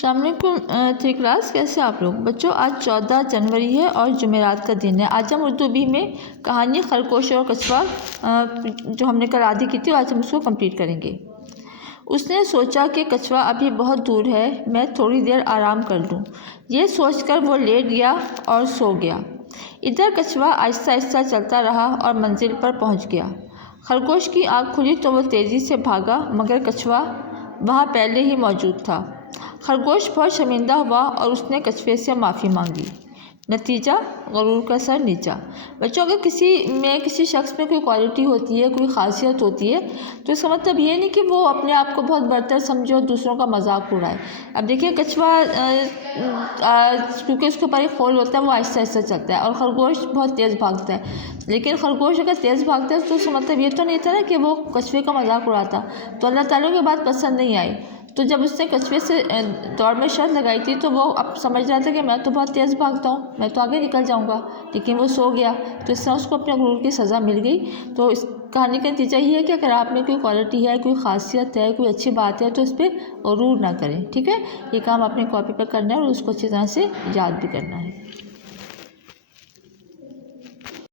अस्सलामुअलैकुम three class, कैसे आप लोग बच्चों। आज 14 जनवरी है और जुमेरात का दिन है। आज हम उर्दू बी में कहानी खरगोश और कछुआ जो हमने कल आधी की थी, आज हम उसको कंप्लीट करेंगे। उसने सोचा कि कछुआ अभी बहुत दूर है, मैं थोड़ी देर आराम कर लूँ। ये सोचकर वो लेट गया और सो गया। इधर कछुआ आहिस्ता आहिस्ता चलता रहा और मंजिल पर पहुँच गया। खरगोश की आँख खुली तो वो तेज़ी से भागा, मगर कछुआ वहाँ पहले ही मौजूद था। खरगोश बहुत शर्मिंदा हुआ और उसने कछुए से माफ़ी मांगी। नतीजा, गरूर का सर नीचा। बच्चों, अगर किसी शख्स में कोई क्वालिटी होती है, कोई ख़ासियत होती है, तो इसका मतलब ये नहीं कि वो अपने आप को बहुत बरतर समझे और दूसरों का मजाक उड़ाए। अब देखिए, कछुआ क्योंकि उसके ऊपर एक खोल होता है, वो आहिस्ता आहिस्ता चलता है और खरगोश बहुत तेज़ भागता है। लेकिन खरगोश अगर तेज़ भागता है तो उसका मतलब ये तो नहीं था ना कि वो कछुए का मजाक उड़ाता। तो अल्लाह ताला की बात पसंद नहीं आई। तो जब उसने कछुए से दौड़ में शर्त लगाई थी, तो वो अब समझ रहा था कि मैं तो बहुत तेज़ भागता हूँ, मैं तो आगे निकल जाऊँगा, लेकिन वो सो गया। तो इससे उसको अपने गुरूर की सज़ा मिल गई। तो इस कहानी का नतीजा ये है कि अगर आप में कोई क्वालिटी है, कोई ख़ासियत है, कोई अच्छी बात है, तो इस पर गुरूर ना करें। ठीक है, ये काम अपनी कॉपी पर करना है और उसको अच्छी तरह से याद भी करना है।